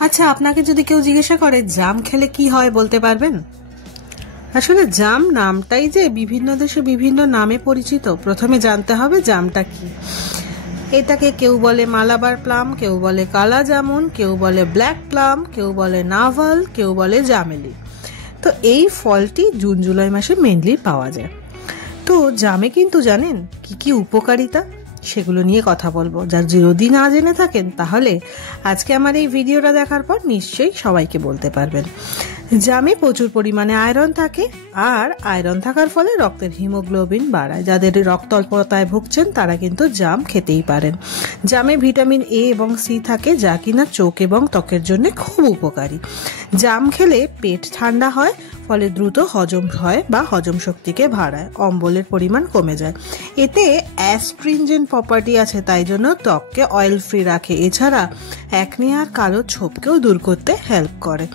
আচ্ছা, আপনাকে যদি কেউ জিজ্ঞাসা করে জাম খেলে কি হয় বলতে পারবেন? আসলে জাম নামটাই যে বিভিন্ন দেশে বিভিন্ন নামে পরিচিত, প্রথমে জানতে হবে জামটা কি। এটাকে কেউ বলে মালাবার প্লাম, কেউ বলে কালা জামুন, কেউ বলে ব্ল্যাক প্লাম, কেউ বলে নাভাল, কেউ বলে জামেলি। তো এই ফলটি জুন জুলাই মাসে মেনলি পাওয়া যায়। তো জামে কিন্তু জানেন কি কি উপকারিতা, সেগুলো নিয়ে কথা বলবো। যার যদি না জেনে থাকেন তাহলে আজকে আমার এই ভিডিওটা দেখার পর নিশ্চয়ই সবাইকে বলতে পারবেন। জামে প্রচুর পরিমাণে আয়রন থাকে, আর আয়রন থাকার ফলে রক্তের হিমোগ্লোবিন বাড়ায়। যাদের রক্তাল্পতায় ভুগছেন তারা কিন্তু জাম খেতেই পারেন। জামে ভিটামিন এ এবং সি থাকে, যা কিনা চোখ এবং ত্বকের জন্য খুব উপকারী। জাম খেলে পেট ঠান্ডা হয়, ফলে দ্রুত হজম হয় বা হজম শক্তিকে বাড়ায়, অম্বলের পরিমাণ কমে যায়। এতে অ্যাস্ট্রিনজেন্ট প্রপার্টি আছে, তাই জন্য ত্বককে অয়েল ফ্রি রাখে। এছাড়া অ্যাকনে আর কালো ছোপকেও দূর করতে হেল্প করে।